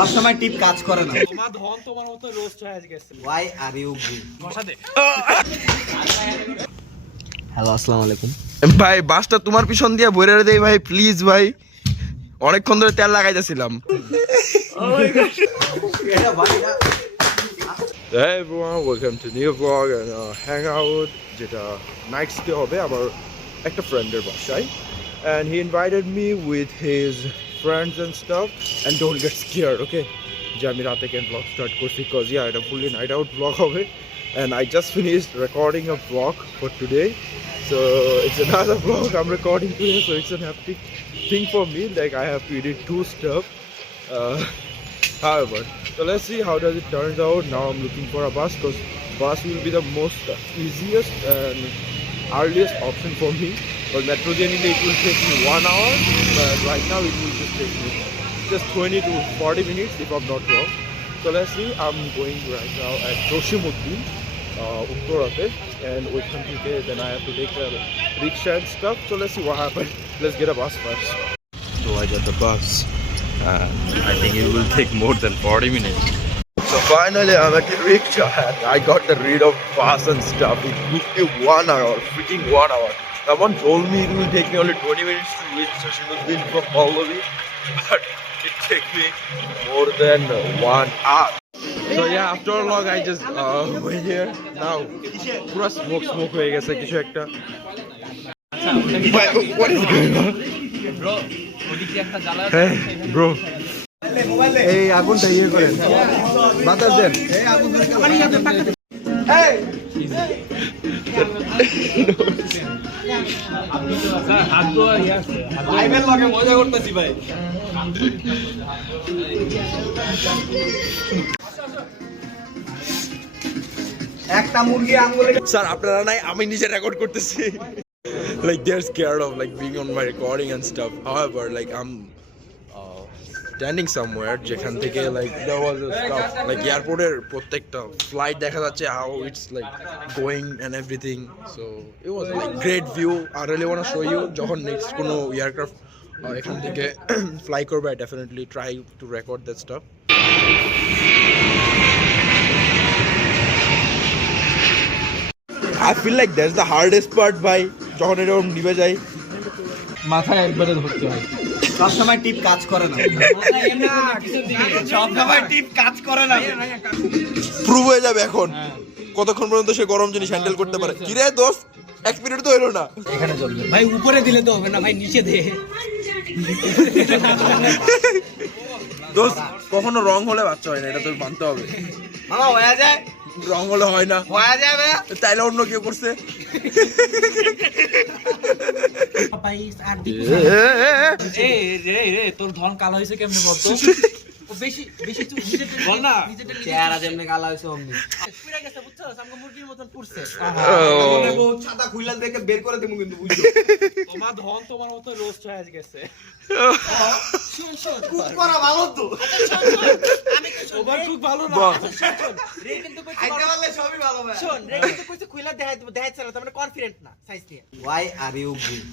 সবসময় টিপ কাজ করে না। তোমার ধন তোমার মতো রোস্ট হয়ে গেছে। ওয়াই আর ইউ বসা দে। হ্যালো, আসসালামু আলাইকুম ভাই। বাসটা তোমার পিছন দিয়ে বইরে দেই ভাই, প্লিজ ভাই। অনেকক্ষণ ধরে তেল লাগাইতেছিলাম। Hey everyone, welcome to new vlog and hangout যেটা নাইট স্টে হবে আমার একটা ফ্রেন্ডের বাসায়, and he invited me with his friends and stuff, and don't get scared, okay? যে আমি রাতে কেন vlog start করছি because yeah, এটা fully night out vlog হবে, and I just finished recording a vlog for today, so it's another vlog I'm recording today, so it's an hectic thing for me, like I have to edit two stuff. However, so let's see how does it turns out. Now I'm looking for a bus because bus will be the most easiest and earliest option for me. But metro journey it will take me 1 hour, but right now it will just take me just 20 to 40 minutes if I'm not wrong. So let's see. I'm going right now at Joshimuddin, Uttorate, and ওইখান থেকে then I have to take a rickshaw and stuff. So let's see what happens. Let's get a bus first. So I got the bus. I think it will take more than 40 minutes. So finally I'm at the rickshaw and I got the rid of bus and stuff. It took me 1 hour, freaking 1 hour. Someone told me it will take me only 20 minutes to reach Joshimuddin from Pallavi, but it took me more than 1 hour. So yeah, after a log I just went here. Now pura smoke হয়ে গেছে কিছু একটা. What is going on? Bro, ওদিকে একটা জ্বালা আছে। Hey bro. এই আগুনটা ইয়ে করেন, বাতাস দেন। এই আগুন আমার ইয়াতে পাকা দে। এই স্যার হাত ধোয়া আছে। লাইভের লগে মজা করতেছি ভাই। একটা মুরগি আঙ্গুলে স্যার আপনারা নাই, আমি নিজে রেকর্ড করতেছি। Like they're scared of like being on my recording and stuff. However, like I'm standing somewhere যেখান থেকে like there was a stuff like এয়ারপোর্টের প্রত্যেকটা ফ্লাইট দেখা যাচ্ছে how it's like going and everything, so it was like great view. I really want to show you যখন next কোনো aircraft এখান থেকে fly করবে, I definitely try to record that stuff. I feel like that's the hardest part ভাই, যখন এরকম নিভে যায় মাথায় একবারে ধরতে হয়। সবসময় টিপ কাজ করে না। সবসময় টিপ কাজ করে না। প্রুভ হয়ে যাবে এখন কতক্ষণ পর্যন্ত সে গরম জিনিস হ্যান্ডেল করতে পারে। কি রে দোস্ত, 1 মিনিট তো হলো না। এখানে চলবে ভাই, উপরে দিলে তো হবে না ভাই, নিচে দে। দোস্ত কখনো রং হলে বাচ্চা হয় না, এটা তো মানতে হবে। মামা হয়ে যায়, রং হলে হয় না, হয়ে যাবে। তাইলে অন্য কেউ করছে। তোর ধন কালো হয়েছে কেমনে বলতো? বেশি বেশি তুই বল না। চেহারা যেমনি কালা হইছে অমনি পুরা গেছে, বুঝছো? আমগো মুরগির মতন পুরছে। মানে বহুত ছাতা খুইলা দেখে বের করে দেবো কিন্তু বুঝছো। তোমার ধন তোমার মতো রোস্ট হয়ে গেছে। শুন শুন, কুক করা ভালো তো। আমি কিছু ওভার কুক ভালো না। শুন রে কিন্তু কইতে খাইতে পারলে সবই ভালো ভাই। শুন রে কিন্তু কইতে খুইলা দেখাইছে না, তার কনফিডেন্ট না সাইজ নিয়ে। ওয়াই আর ইউ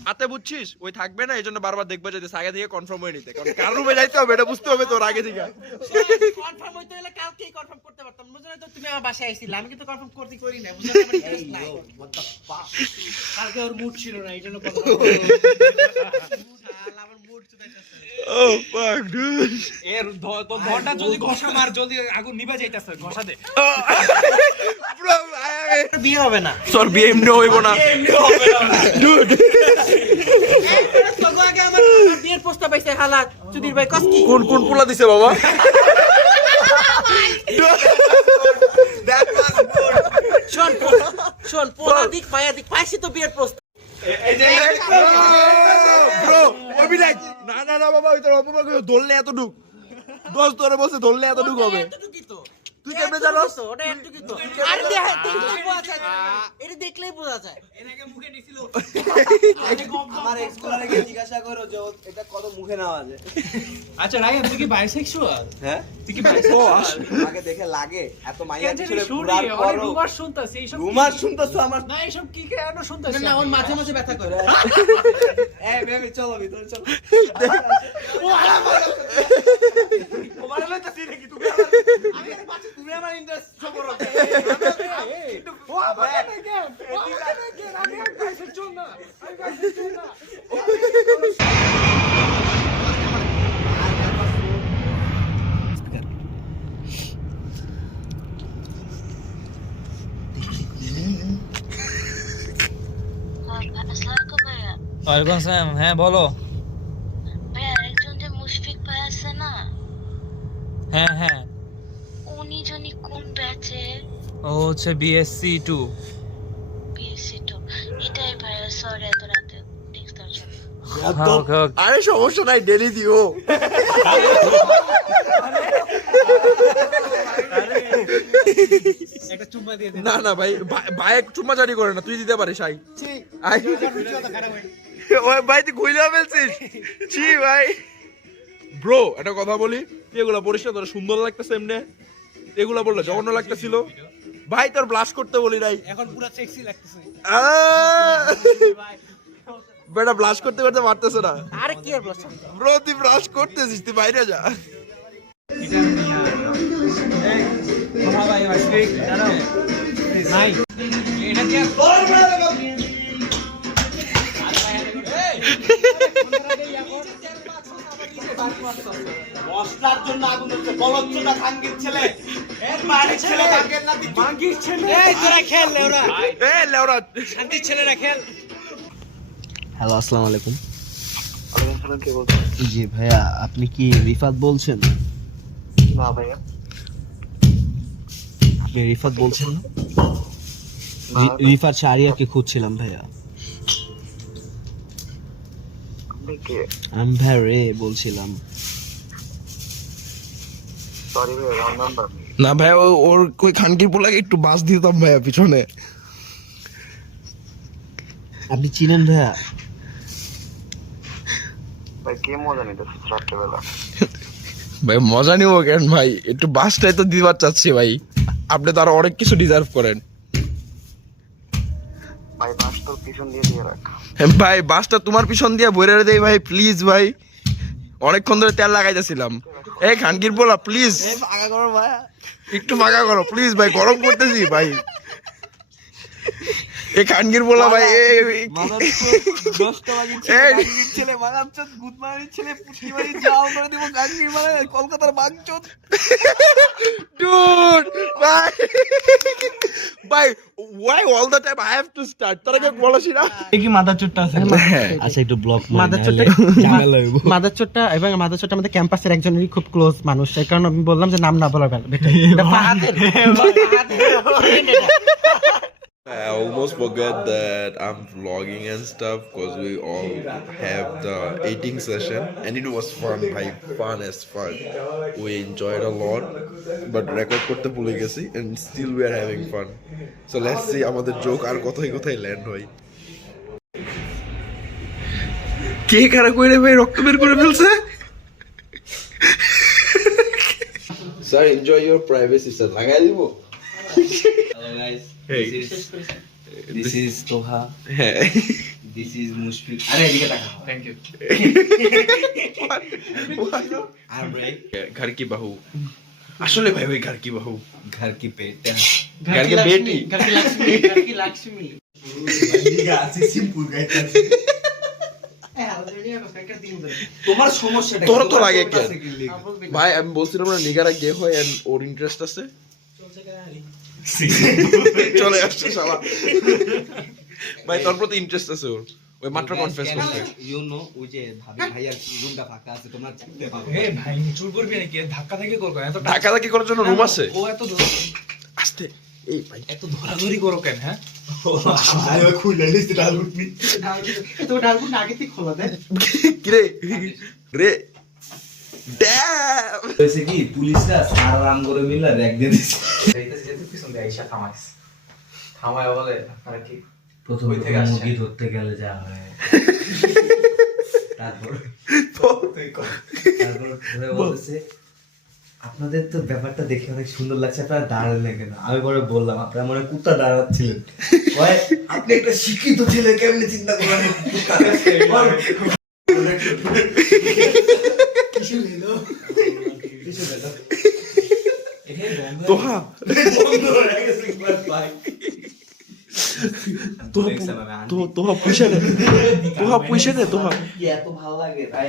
হাতে বুঝছিস ওই থাকবে না, এইজন্য বারবার দেখবে যদি আগে থেকে কনফার্ম হয়ে নিতে, কারণ কার রুমে যাইতে হবে এটা বুঝতে হবে তোর আগে থেকে। কনফার্ম হইতে হলে কালকেই কনফার্ম করতে পারতাম, বুঝছ না? তো তুমি আমার বাসায় আইছিলে, আমি কিন্তু কনফার্ম করি না, বুঝছ না? আমার ইন্টারেস্ট নাই। কালকে ওর মুড ছিল না, এইজন্য কথা আমার মুড চুদাইতেছে। Oh fuck dude. এর তোর ধনটা যদি ঘষা মার, জলদি আগুন নিভে যাইতাছে, ঘষা দে। Bro, বিয়ে হবে না। তোর বিয়ে এমনি হইব না dude. তোকে আগে আমার বিয়ের প্রস্তাব আইছে হালা চুদির ভাই কষ্টি। কোন কোন পোলা দিছে বাবা? শোন শোন, পোলা দিক মায়া দিক পাইছি তো বিয়ের প্রস্তাব। ব্রো অভিনয় না না না বাবা, ওই তোর অপমান করে ধরলে এতটুক দোষ তোরে বসে ধরলে এতটুক হবে। এতটুকুই তো। তুই কেমনে জানোস? ওটা এতটুকুই তো। আরে দেখলেই বোঝা যায়, এটা দেখলেই বোঝা যায়। এনাকে মুখে নিছিল। আমার এক্স কোলারে জিজ্ঞাসা করো যে এটা কত মুখে নেওয়া যায়। আচ্ছা রাইয়া, তুই কি বাইসেক্সুয়াল? হ্যাঁ তুই কি বাইসেক্সুয়াল? আমাকে দেখে লাগে এত মাইয়া ছিল শুনি পুরার অনেক পর রুমার শুনতাছি, এইসব রুমার শুনতেছো আমার। না এইসব কি কেন শুনতাছি? না ওর মাঝে মাঝে ব্যথা করে। এই বেবি চলো ভিতরে চলো। ও আরাম করে। ও মানে তুমি আমার ইন্টারেস্ট শো করো আসসালামু ভাইয়া। ওয়ালাইকুম আসসালাম। হ্যাঁ বলো। ভাইয়া আরেকজন যে মুশফিক ভাই আছে না, হ্যাঁ হ্যাঁ, উনি জানি কোন ব্যাচে? ও হচ্ছে বিএসসি 2। বিএসসি তো এটাই ভাইয়া, সরি এত রাতে টেক্সট দেওয়ার জন্য। ওকে ওকে। আরে সমস্যা নাই, ডেলি দিও। একটা চুম্মা দিয়ে দে না না ভাই, ভাই চুম্মা জারি করে না, তুই দিতে পারিস। আই আই ওই ভাই তুই কইলা ফেলছিস। ছি ভাই। ব্রো একটা কথা বলি, তুই এগুলা বলিস না, তোর সুন্দর লাগতেছে এমনি, এগুলা বললে জঘন্য লাগতেছিল। ভাই তোর ব্লাশ করতে বলি নাই, এখন পুরো সেক্সি লাগতেছে বেটা ব্লাশ করতে করতে পারতেছে না। আরে কি আর বলছ ব্রো তুই ব্লাশ করতেছিস, তুই বাইরে যা। নাই এটা কি মশলার জন্য আগুন হচ্ছে, বলচ্চটা খাঙ্গির ছেলে, বাড়ির ছেলে, মাঙ্গির ছেলে। এই তোরা খেল লেওরা, এ লেওরা শান্তির ছেলেরা খেল। হ্যালো, আসসালামু আলাইকুম। জি ভাইয়া, আপনি কি রিফাত বলছেন? না ভাইয়া, আপনি রিফাত বলছেন না? রিফাত শাহরিয়ারকে খুঁজছিলাম ভাইয়া। আপনি কে? আমি ভাইয়া রে বলছিলাম। সরি ভাইয়া, রং নাম্বার। না ভাই, ওর কই খানকির পোলাকে একটু বাস দিতাম ভাইয়া পিছনে। আপনি চিনেন ভাইয়া? ভাই কে মজা নিতেছিস রাত্রেবেলা? ভাই মজা নিব কেন ভাই, একটু বাসটাই তো দিবার চাচ্ছি ভাই, আপনি তো আরো অনেক কিছু ডিজার্ভ করেন। ভাই বাস তোর পিছন দিয়ে দিয়ে রাখ। ভাই বাসটা তোমার পিছন দিয়ে বইরে দেই ভাই, প্লিজ ভাই, অনেকক্ষণ ধরে তেল লাগাইতেছিলাম। এই খানকির পোলা প্লিজ একটু ফাঁকা করো প্লিজ ভাই, গরম করতেছি ভাই। এই খানকির পোলা ভাই, কলকাতার বাগচোদ। Dude, ভাই ভাই, why all the time I have to start? তোরা কি বলছিস না? কি মাদারচোদটা আছে? আচ্ছা, একটু ব্লক মাদারচোদটা মাদারচোদটা এবং মাদারচোদটা আমাদের ক্যাম্পাসের একজনেরই খুব ক্লোজ মানুষ, এই কারণে আমি বললাম যে নাম না বলার বেটার। এটা ফাহাদের I almost forgot that I'm vlogging and stuff because we all have the eating session and it was fun, like fun as fuck. We enjoyed a lot, but record করতে ভুলে গেছি and still we are having fun. So let's see আমাদের joke আর কোথায় কোথায় land হয়। কে কারা কইরে ভাই রক্ত বের করে ফেলছে? Sir, enjoy your privacy, sir. লাগাই দিব? Hello guys. Hey. This is Toha. হ্যাঁ। This is Mushfiq. আরে এদিকে তাকাও। Thank you. আর ব্রেক। घर की बहू। আসলে ভাই ওই घर की बहू। घर की पेट। घर की बेटी। घर की लक्ष्मी, घर की लक्ष्मी। তোমার সমস্যাটা তোর তো লাগে কেন ভাই? আমি বলছিলাম না নিগারা গে হয় এন্ড ওর ইন্টারেস্ট আছে, চলে আসছে শালা ভাই, তোর প্রতি ইন্টারেস্ট আছে ওর, ওই মাত্র কনফেস করছে। ইউ নো ওই যে ভাবি ভাইয়ার রুমটা ফাঁকা আছে, তোমরা চাইতে পারো। এ ভাই চুল করবি নাকি? ধাক্কা থেকে করবে এত ঢাকা ধাকি করার জন্য রুম আছে? ও এত আস্তে এই ভাই এত ধরাধরি করো কেন? হ্যাঁ তো ডালপুর আগে থেকে খোলা দেয়। কি রে রে ড্যাম হয়েছে কি, পুলিশরা সারা রাম করে মিলা র‍্যাক দিয়ে দিছে। পিছন দিয়ে আইসা থামায় বলে আপনারা কি প্রথমে মুরগি ধরতে গেলে যা হয়, তারপর ধরে বলতেছে আপনাদের তো ব্যাপারটা দেখে অনেক সুন্দর লাগছে, আপনারা দাঁড়ালেন কেন? আমি পরে বললাম আপনারা মনে হয় কুত্তা দাঁড়াচ্ছিলেন। আপনি একটা শিক্ষিত ছেলে কেমনে চিন্তা করেন কুত্তা তোহা তোহা পয়সা নে তোহা এত ভালো লাগে ভাই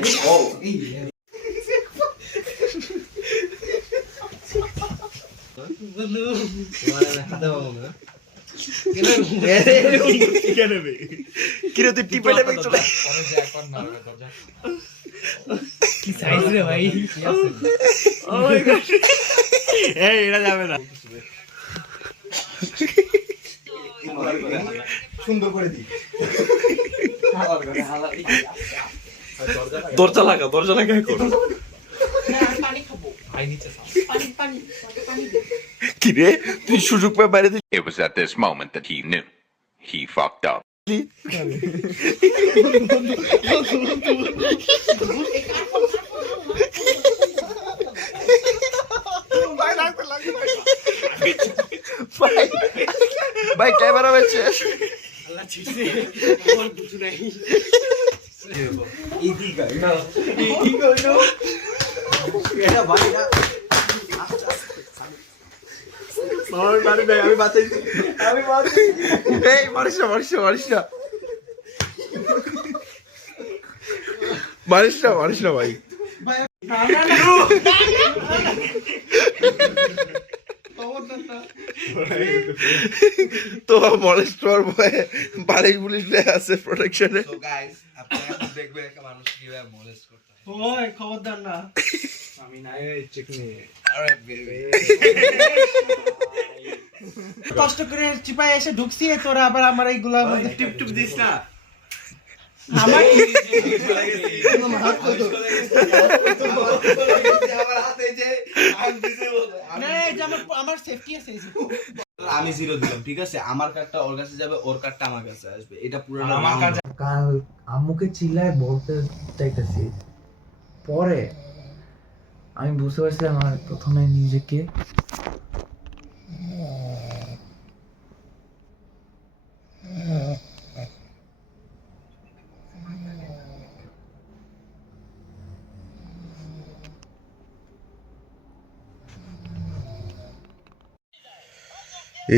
কিরে তুই টিপে টিপে চলে কি সাইজ রে ভাই সুন্দর করে দি দরজা লাগা এখন পানি খাবো পানি কিরে তুই সুযোগ পেয়ে বাইরে দিলি It was at this moment that he knew. He fucked up. ভাই ক্যামেরা বেচে আল্লাহ ছিড়ছে আমার বুঝু নাই এই মারিস না ভাই তো মলেস্টর ভয়ে বাড়ি পুলিশ আছে প্রোটেকশনে তো গাইস আপনারা এখন দেখবেন একটা মানুষ কিভাবে মোলেস্ট করতে হয় ওই খবরদার না আমি নাই চিকনি আরে বেবি কষ্ট করে চিপায় এসে ঢুকছি তোরা আবার আমার এইগুলা মধ্যে টিপ টিপ দিস না আমার আমার হাতে যে আম দিছে না যে আমার সেফটি আছে আমি 0 দিলাম ঠিক আছে আমার কার্ডটা ওর কাছে যাবে ওর কার্ডটা আমার কাছে আসবে এটা পুরো কাল আম্মুকে চিল্লায় বলতে চাইতেছি পরে আমি বুঝতে পারছি আমার প্রথমে নিজেকে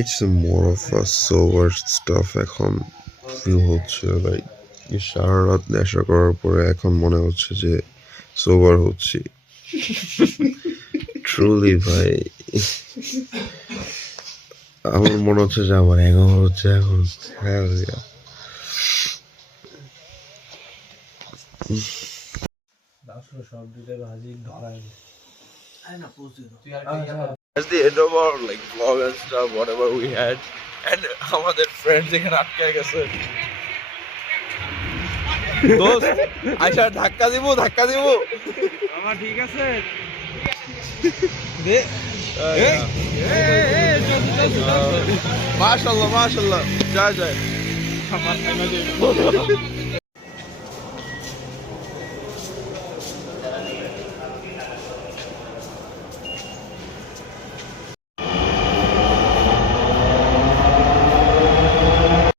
It's more of a sober stuff এখন ফিল হচ্ছে লাইক সারা রাত নেশা করার পরে এখন মনে হচ্ছে যে সোবার হচ্ছি ট্রুলি ভাই আমার মনে হচ্ছে যে আমার হ্যাংওভার হচ্ছে এখন হ্যাঁ সব দিতে ভাজি ধরাই That's the end of our like vlog and stuff, whatever we had. And আমাদের friends এখানে আটকে গেছে। দোস্ত, আয়শা ধাক্কা দিব। আমার ঠিক আছে দে। মাশাআল্লাহ। যায়। আমার